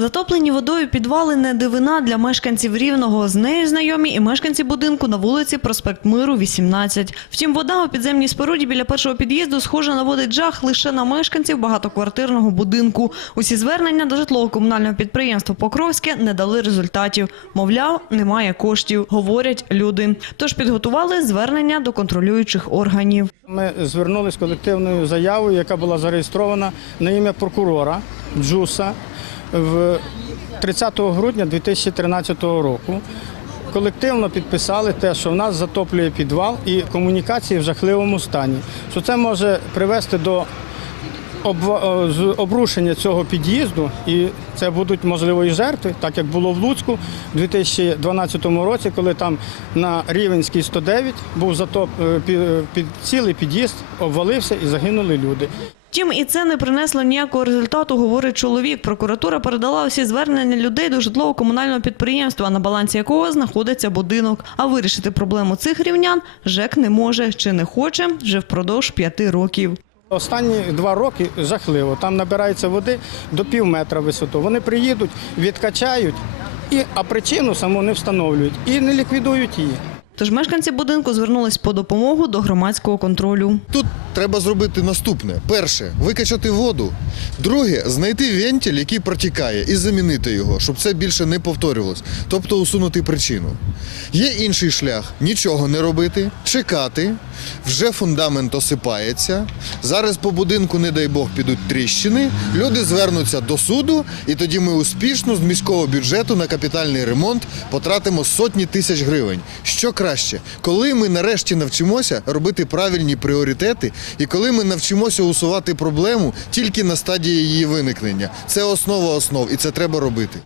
Затоплені водою підвали не дивина для мешканців Рівного. З нею знайомі і мешканці будинку на вулиці Проспект Миру, 18. Втім, вода у підземній споруді біля першого під'їзду схоже наводить жах лише на мешканців багатоквартирного будинку. Усі звернення до житлово-комунального підприємства Покровське не дали результатів. Мовляв, немає коштів, говорять люди. Тож підготували звернення до контролюючих органів. Ми звернулися колективною заявою, яка була зареєстрована на ім'я прокурора Джуса 30 грудня 2013 року. Колективно підписали те, що в нас затоплює підвал і комунікації в жахливому стані. Що це може привести до е, обрушення цього під'їзду, і це будуть можливо і жертви, так як було в Луцьку у 2012 році, коли там на Рівенській 109 був затоп е, під цілий під'їзд, обвалився і загинули люди. Втім, і це не принесло ніякого результату, говорить чоловік. Прокуратура передала усі звернення людей до житлово-комунального підприємства, на балансі якого знаходиться будинок. А вирішити проблему цих рівнян ЖЕК не може чи не хоче вже впродовж п'яти років. Останні два роки жахливо. Там набирається води до пів метра висоту. Вони приїдуть, відкачають, а причину саму не встановлюють і не ліквідують її. Тож мешканці будинку звернулись по допомогу до громадського контролю. Тут треба зробити наступне: перше викачати воду. Друге знайти вентиль, який протікає, і замінити його, щоб це більше не повторювалось. Тобто усунути причину. Є інший шлях нічого не робити, чекати. Вже фундамент осипається. Зараз по будинку, не дай Бог, підуть тріщини. Люди звернуться до суду, і тоді ми успішно з міського бюджету на капітальний ремонт потратимо сотні тисяч гривень. Що краще, коли ми нарешті навчимося робити правильні пріоритети, і коли ми навчимося усувати проблему тільки на стадії її виникнення. Це основа основ, і це треба робити.